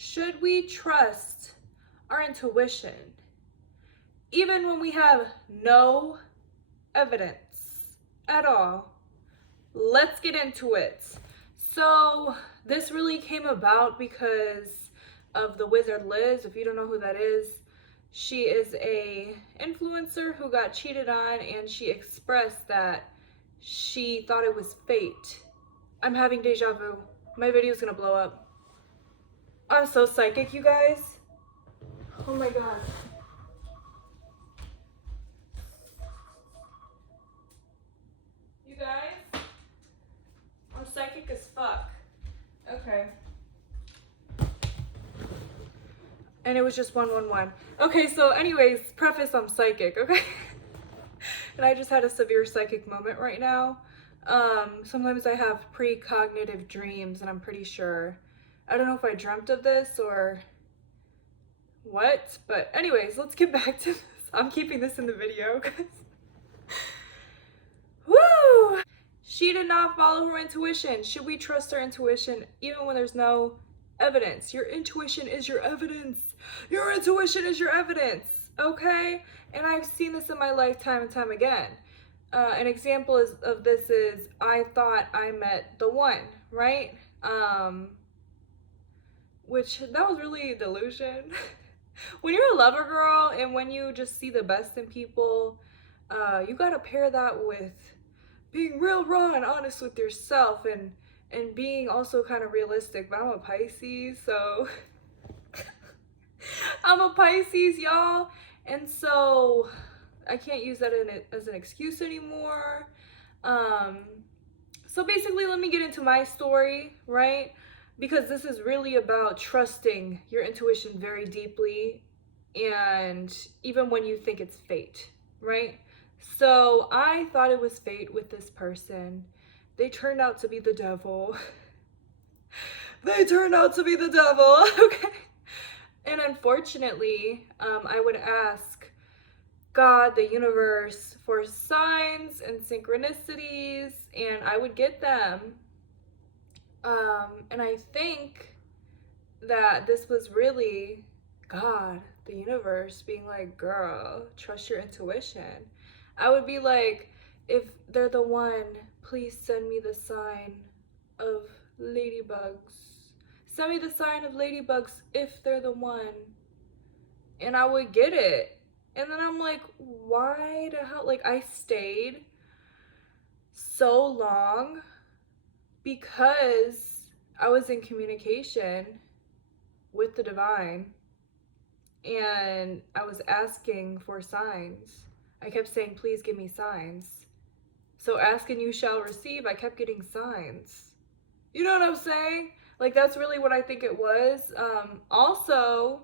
Should we trust our intuition even when we have no evidence at all? Let's get into it. So this really came about because of the wizard Liz. If you don't know who that is, she is a influencer who got cheated on, and she expressed that she thought it was fate. I'm having deja vu. My video's gonna blow up. I'm so psychic, you guys. Oh my god. You guys, I'm psychic as fuck. Okay. And it was just 111. Okay, so anyways, preface, I'm psychic, okay? And I just had a severe psychic moment right now. Sometimes I have precognitive dreams, and I'm pretty sure, I don't know if I dreamt of this or what, but anyways, let's get back to this. I'm keeping this in the video because woo! She did not follow her intuition. Should we trust our intuition even when there's no evidence? Your intuition is your evidence. Your intuition is your evidence, okay? And I've seen this in my life time and time again. An example of this is I thought I met the one, right? Which that was really a delusion. When you're a lover girl and when you just see the best in people, you gotta pair that with being real raw and honest with yourself and being also kind of realistic. But I'm a Pisces, so I'm a Pisces, y'all, and so I can't use that as an excuse anymore. So basically, let me get into my story, right? Because this is really about trusting your intuition very deeply, and even when you think it's fate, right? So I thought it was fate with this person. They turned out to be the devil. They turned out to be the devil, okay? And unfortunately, I would ask God, the universe, for signs and synchronicities, and I would get them. And I think that this was really God, the universe, being like, girl, trust your intuition. I would be like, if they're the one, please send me the sign of ladybugs. Send me the sign of ladybugs if they're the one. And I would get it. And then I'm like, why the hell? Like, I stayed so long because I was in communication with the divine and I was asking for signs. I kept saying, please give me signs. So ask and you shall receive. I kept getting signs. You know what I'm saying? Like, that's really what I think it was. Also,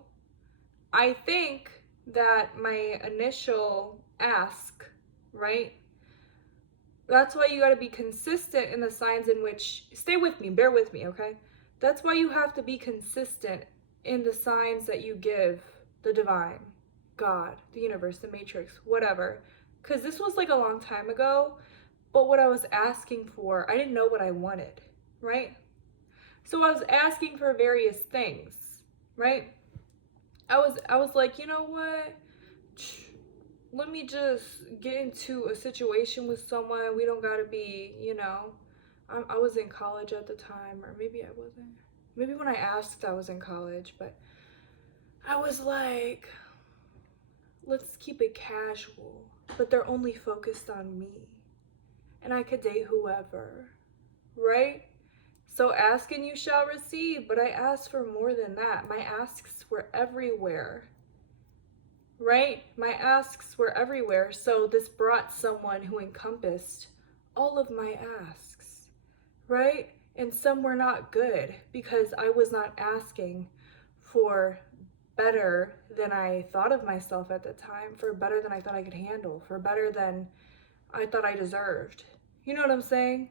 I think that my initial ask, right? That's why you got to be consistent in the signs in which, stay with me, bear with me, okay? That's why you have to be consistent in the signs that you give the divine, God, the universe, the matrix, whatever. Because this was like a long time ago, but what I was asking for, I didn't know what I wanted, right? So I was asking for various things, right? I was like, you know what? Let me just get into a situation with someone. We don't gotta be, you know. I was in college at the time, or maybe I wasn't. Maybe when I asked, I was in college, but I was like, let's keep it casual. But they're only focused on me. And I could date whoever, right? So ask and you shall receive, but I asked for more than that. My asks were everywhere, right? My asks were everywhere. So this brought someone who encompassed all of my asks, right? And some were not good because I was not asking for better than I thought of myself at the time, for better than I thought I could handle, for better than I thought I deserved. You know what I'm saying?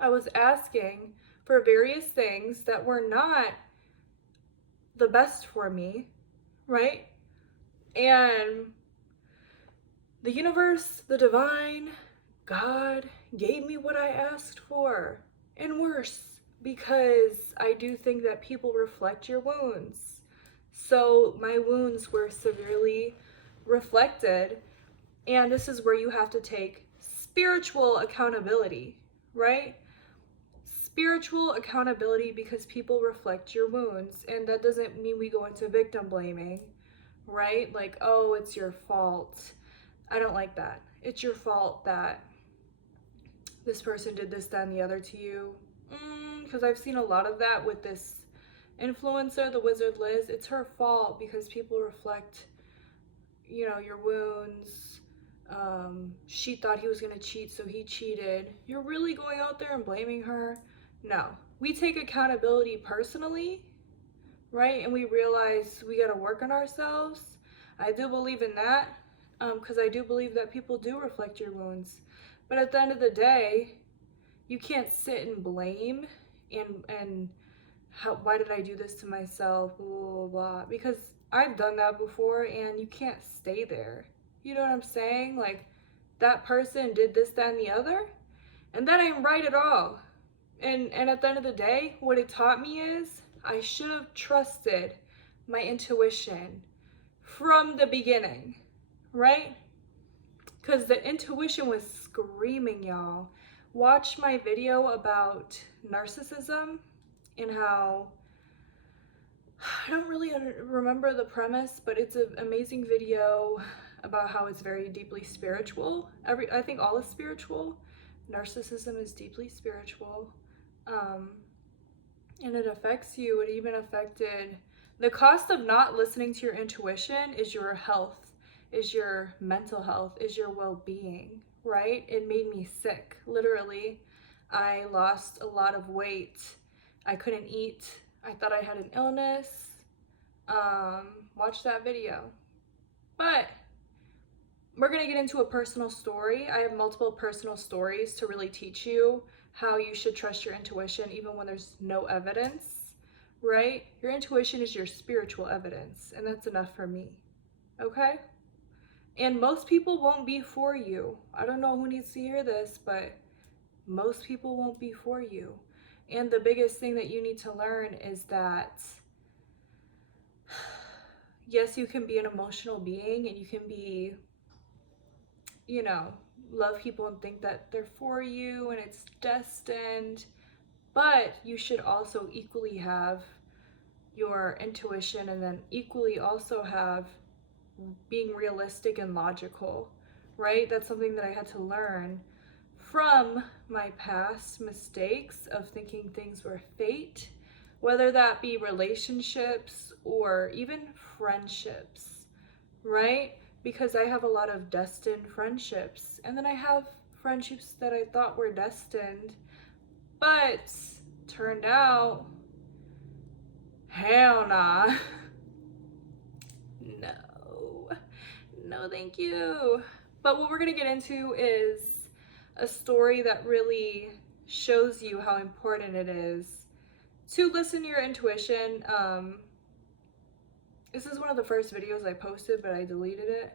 I was asking for various things that were not the best for me, right? And the universe, the divine, God gave me what I asked for, and worse. because I do think that people reflect your wounds. So my wounds were severely reflected, and this is where you have to take spiritual accountability, right? Spiritual accountability, because people reflect your wounds, and that doesn't mean we go into victim blaming, right? Like, oh, it's your fault. I don't like that. It's your fault that this person did this, that, and the other to you. Because I've seen a lot of that with this influencer, the Wizard Liz. It's her fault because people reflect, your wounds. She thought he was going to cheat, so he cheated. You're really going out there and blaming her? No. We take accountability personally, right? And we realize we got to work on ourselves. I do believe in that, because I do believe that people do reflect your wounds. But at the end of the day, you can't sit and blame and why did I do this to myself, blah, blah, blah, because I've done that before, and you can't stay there. You know what I'm saying? Like, that person did this, that, and the other, and that ain't right at all. And at the end of the day, what it taught me is I should have trusted my intuition from the beginning, right? Because the intuition was screaming, y'all. Watch my video about narcissism and how, I don't really remember the premise, but it's an amazing video about how it's very deeply spiritual. I think all is spiritual. Narcissism is deeply spiritual. And it affects you. It even affected, the cost of not listening to your intuition is your health, is your mental health, is your well-being, right? It made me sick, literally. I lost a lot of weight. I couldn't eat. I thought I had an illness. Watch that video. But we're gonna get into a personal story. I have multiple personal stories to really teach you how you should trust your intuition even when there's no evidence, right? Your intuition is your spiritual evidence, and that's enough for me, okay? And most people won't be for you. I don't know who needs to hear this, but most people won't be for you. And the biggest thing that you need to learn is that, yes, you can be an emotional being, and you can be, love people and think that they're for you and it's destined, but you should also equally have your intuition, and then equally also have being realistic and logical, right? That's something that I had to learn from my past mistakes of thinking things were fate, whether that be relationships or even friendships, right? Because I have a lot of destined friendships, and then I have friendships that I thought were destined, but turned out, hell nah. No, thank you. But what we're gonna get into is a story that really shows you how important it is to listen to your intuition. This is one of the first videos I posted, but I deleted it,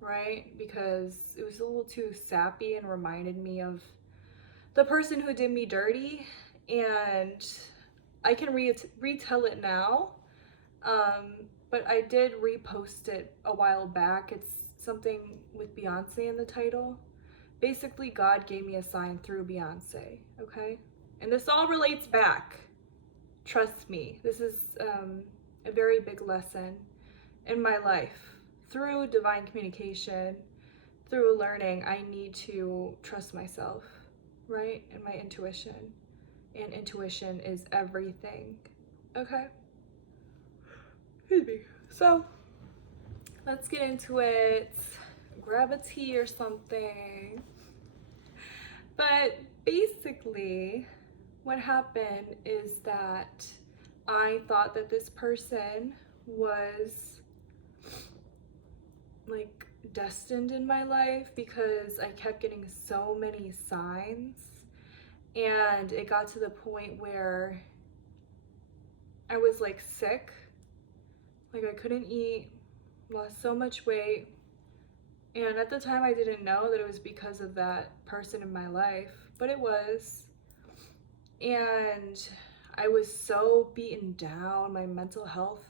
right? Because it was a little too sappy and reminded me of the person who did me dirty, and I can retell it now. But I did repost it a while back. It's something with Beyoncé in the title. Basically, God gave me a sign through Beyoncé, okay? And this all relates back. Trust me, this is a very big lesson in my life. Through divine communication, through learning, I need to trust myself, right? And my intuition. And intuition is everything, okay? Excuse me. So, let's get into it. Grab a tea or something. But basically, what happened is that I thought that this person was like destined in my life because I kept getting so many signs, and it got to the point where I was like sick, like I couldn't eat, lost so much weight, and at the time I didn't know that it was because of that person in my life, but it was. And I was so beaten down. My mental health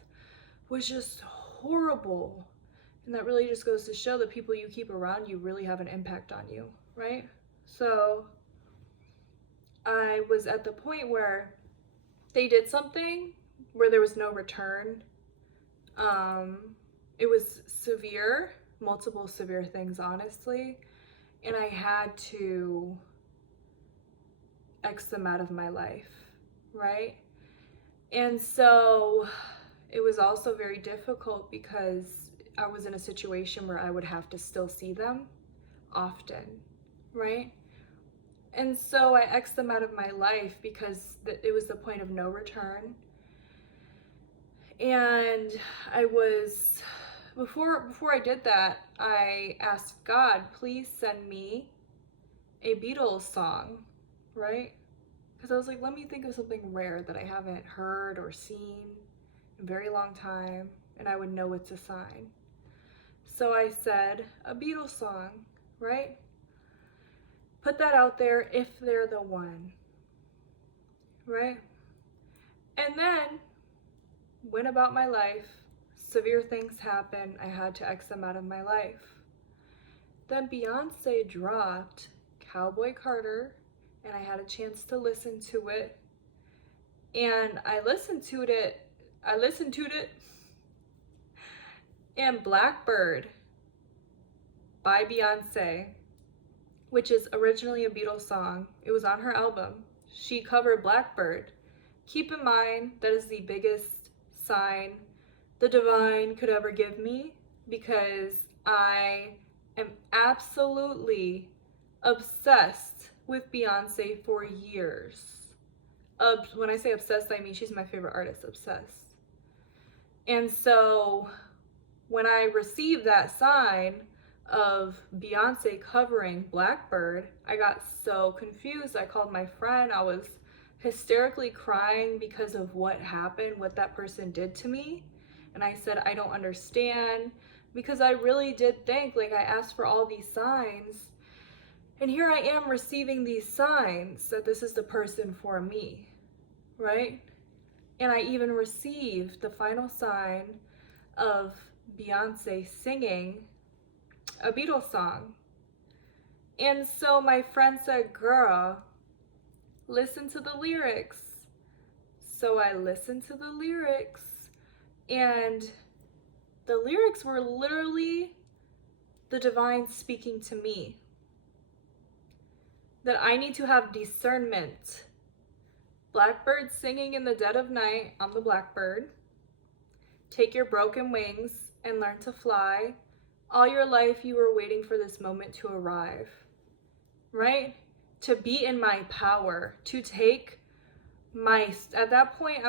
was just horrible. And that really just goes to show the people you keep around you really have an impact on you, right? So I was at the point where they did something where there was no return. Um, it was severe, multiple severe things, honestly. And I had to X them out of my life, right? And so it was also very difficult because I was in a situation where I would have to still see them often, right? And so I X'd them out of my life because it was the point of no return. And I was, before I did that, I asked God, please send me a Beatles song, right? Because I was like, let me think of something rare that I haven't heard or seen in a very long time, and I would know it's a sign. So I said, a Beatles song, right? Put that out there if they're the one, right? And then went about my life. Severe things happened. I had to X them out of my life. Then Beyoncé dropped Cowboy Carter, and I had a chance to listen to it. And I listened to it, and Blackbird by Beyoncé, which is originally a Beatles song. It was on her album. She covered Blackbird. Keep in mind, that is the biggest sign the divine could ever give me, because I am absolutely obsessed with Beyoncé for years. When I say obsessed, I mean she's my favorite artist, obsessed. And so when I received that sign of Beyoncé covering Blackbird, I got so confused. I called my friend. I was hysterically crying because of what happened, what that person did to me. And I said, I don't understand, because I really did think, like, I asked for all these signs, and here I am receiving these signs that this is the person for me, right? And I even received the final sign of Beyoncé singing a Beatles song. And so my friend said, girl, listen to the lyrics. So I listened to the lyrics, and the lyrics were literally the divine speaking to me. That I need to have discernment. Blackbird singing in the dead of night, I'm the blackbird. Take your broken wings and learn to fly. All your life you were waiting for this moment to arrive, right? To be in my power, to take at that point,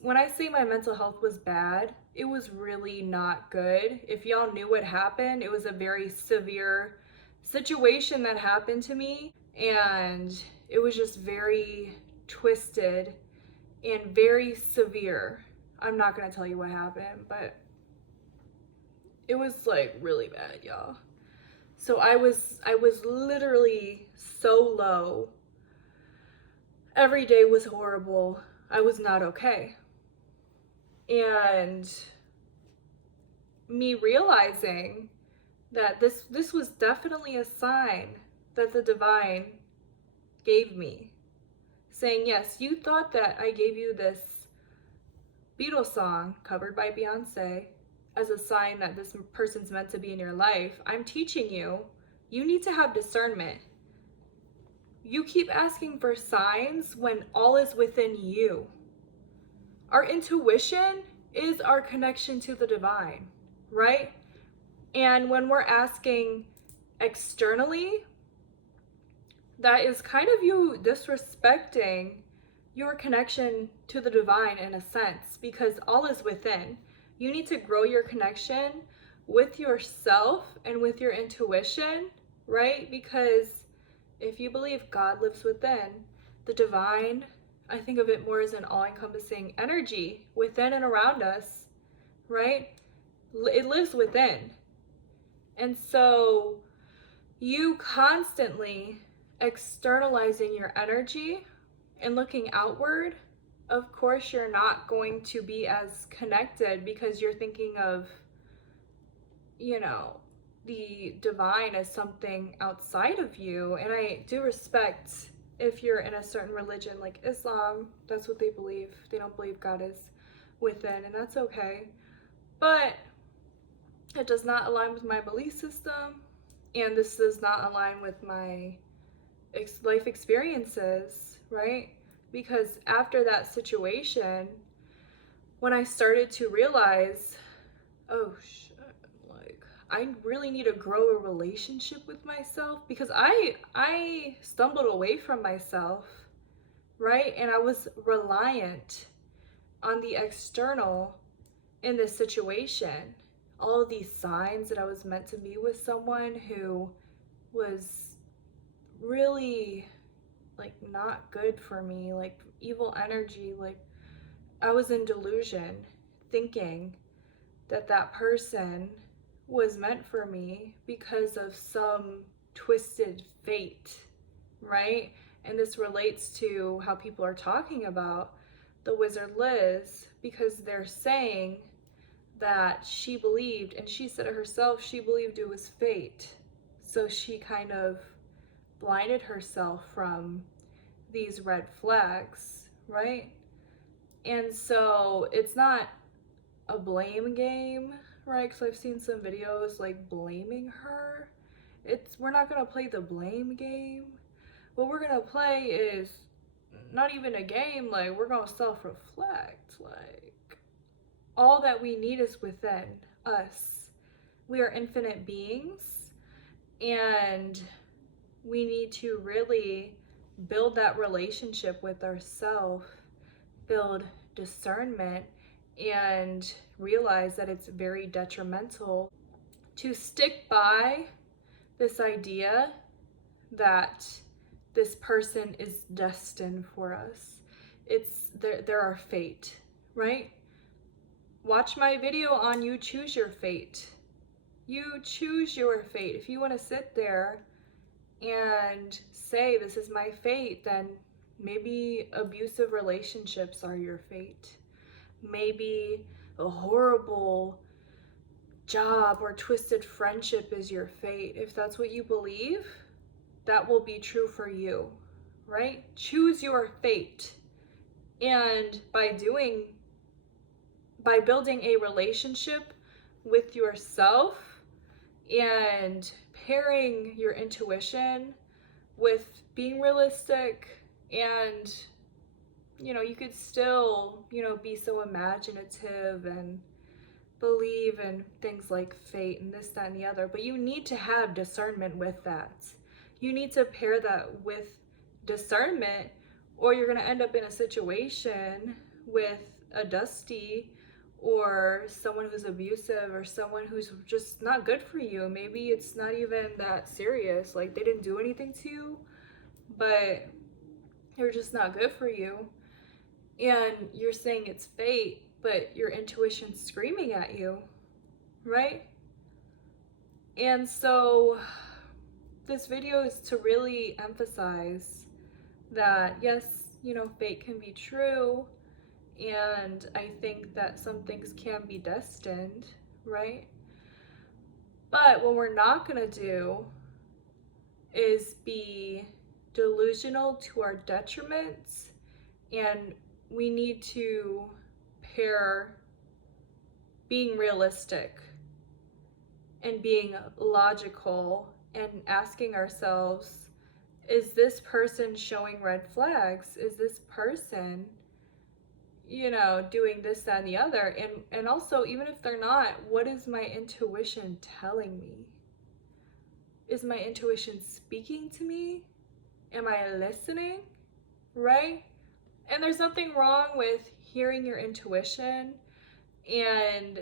when I say my mental health was bad, it was really not good. If y'all knew what happened, it was a very severe situation that happened to me, and it was just very twisted and very severe. I'm not gonna tell you what happened, but it was like really bad, y'all. So I was literally so low. Every day was horrible. I was not okay. And me realizing that this was definitely a sign that the divine gave me, saying, yes, you thought that I gave you this Beatles song covered by Beyoncé as a sign that this person's meant to be in your life. I'm teaching you, you need to have discernment. You keep asking for signs when all is within you. Our intuition is our connection to the divine, right? And when we're asking externally, that is kind of you disrespecting your connection to the divine in a sense, because all is within. You need to grow your connection with yourself and with your intuition, right? Because if you believe God lives within, the divine, I think of it more as an all-encompassing energy within and around us, right? It lives within. And so you constantly externalizing your energy and looking outward, of course you're not going to be as connected because you're thinking of, you know, the divine as something outside of you. And I do respect if you're in a certain religion like Islam, that's what they believe. They don't believe God is within, and that's okay. But it does not align with my belief system, and this does not align with my life experiences, right? Because after that situation, when I started to realize, oh shit, like I really need to grow a relationship with myself, because I stumbled away from myself, right? And I was reliant on the external in this situation. All of these signs that I was meant to be with someone who was really like not good for me, like evil energy. Like I was in delusion thinking that that person was meant for me because of some twisted fate, right? And this relates to how people are talking about the wizard Liz, because they're saying that she believed, and she said it herself, she believed it was fate. So she kind of blinded herself from these red flags, right? And so it's not a blame game, right? Because I've seen some videos like blaming her. We're not gonna play the blame game. What we're gonna play is not even a game. Like we're gonna self-reflect. Like all that we need is within us. We are infinite beings, and we need to really build that relationship with ourselves, build discernment, and realize that it's very detrimental to stick by this idea that this person is destined for us. It's they're our fate, right? Watch my video on You Choose Your Fate. You choose your fate. If you want to sit there and say this is my fate, then maybe abusive relationships are your fate. Maybe a horrible job or twisted friendship is your fate. If that's what you believe, that will be true for you, right? Choose your fate. And by building a relationship with yourself and pairing your intuition with being realistic, and you could still be so imaginative and believe in things like fate and this, that, and the other, but you need to have discernment with that. You need to pair that with discernment, or you're going to end up in a situation with a dusty, or someone who's abusive, or someone who's just not good for you. Maybe it's not even that serious, like they didn't do anything to you, but they're just not good for you, and you're saying it's fate, but your intuition's screaming at you, right? And so this video is to really emphasize that yes, fate can be true, and I think that some things can be destined, right? But what we're not gonna do is be delusional to our detriment, and we need to pair being realistic and being logical and asking ourselves, is this person showing red flags? Is this person doing this, that, and the other? And also, even if they're not, what is my intuition telling me? Is my intuition speaking to me? Am I listening? Right? And there's nothing wrong with hearing your intuition and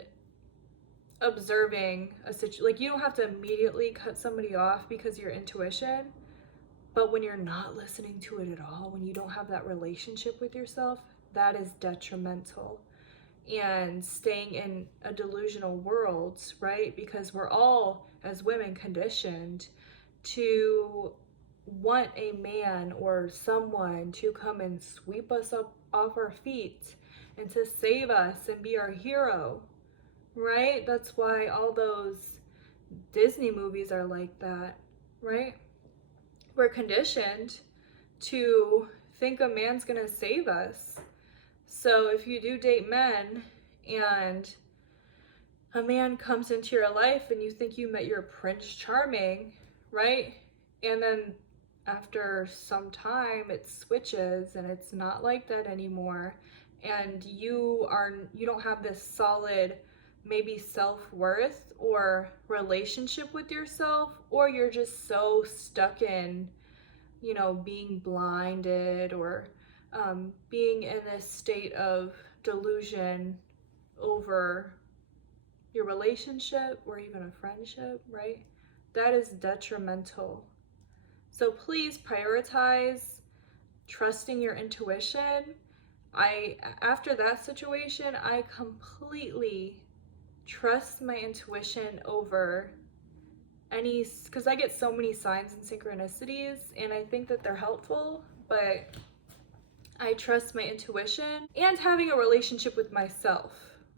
observing a situation. Like, you don't have to immediately cut somebody off because of your intuition, but when you're not listening to it at all, when you don't have that relationship with yourself, that is detrimental. And staying in a delusional world, right? Because we're all, as women, conditioned to want a man or someone to come and sweep us up off our feet and to save us and be our hero, right? That's why all those Disney movies are like that, right? We're conditioned to think a man's gonna save us. So if you do date men and a man comes into your life and you think you met your Prince Charming, right? And then after some time it switches and it's not like that anymore. And you don't have this solid maybe self-worth or relationship with yourself, or you're just so stuck in, being blinded or being in a state of delusion over your relationship or even a friendship, right? That is detrimental. So please prioritize trusting your intuition. After that situation, I completely trust my intuition over any, because I get so many signs and synchronicities and I think that they're helpful, but I trust my intuition and having a relationship with myself.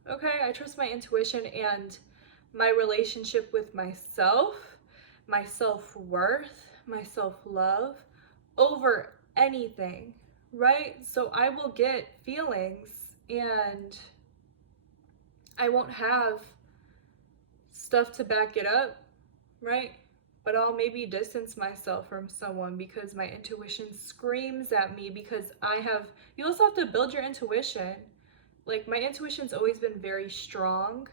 Okay, I trust my intuition and my relationship with myself, my self-worth, my self-love over anything, right? So I will get feelings and I won't have stuff to back it up, right? But I'll maybe distance myself from someone because my intuition screams at me, because you also have to build your intuition. Like, my intuition's always been very strong.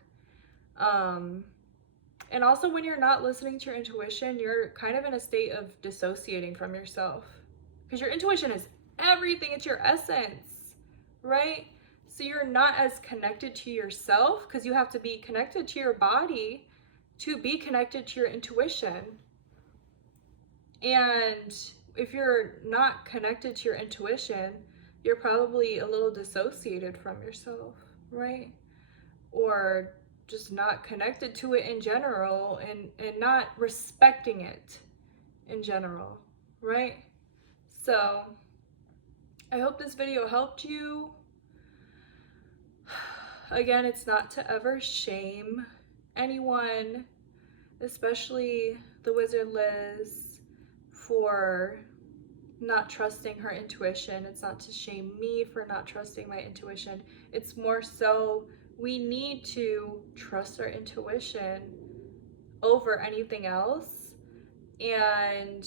And also when you're not listening to your intuition, you're kind of in a state of dissociating from yourself, because your intuition is everything. It's your essence, right? So you're not as connected to yourself, because you have to be connected to your body to be connected to your intuition. And if you're not connected to your intuition, you're probably a little dissociated from yourself, right? Or just not connected to it in general, and not respecting it in general, right? So I hope this video helped you. Again, it's not to ever shame anyone, especially the Wizard Liz, for not trusting her intuition. It's not to shame me for not trusting my intuition. It's more so we need to trust our intuition over anything else. And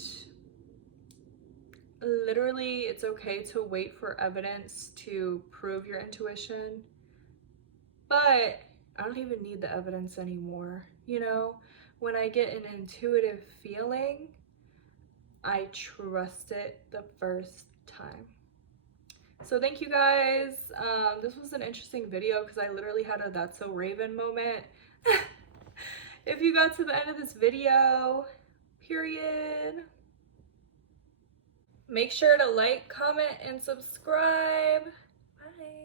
literally, it's okay to wait for evidence to prove your intuition. But I don't even need the evidence anymore. When I get an intuitive feeling, I trust it the first time. So thank you guys. This was an interesting video because I literally had a That's So Raven moment. If you got to the end of this video, period. Make sure to like, comment, and subscribe. Bye.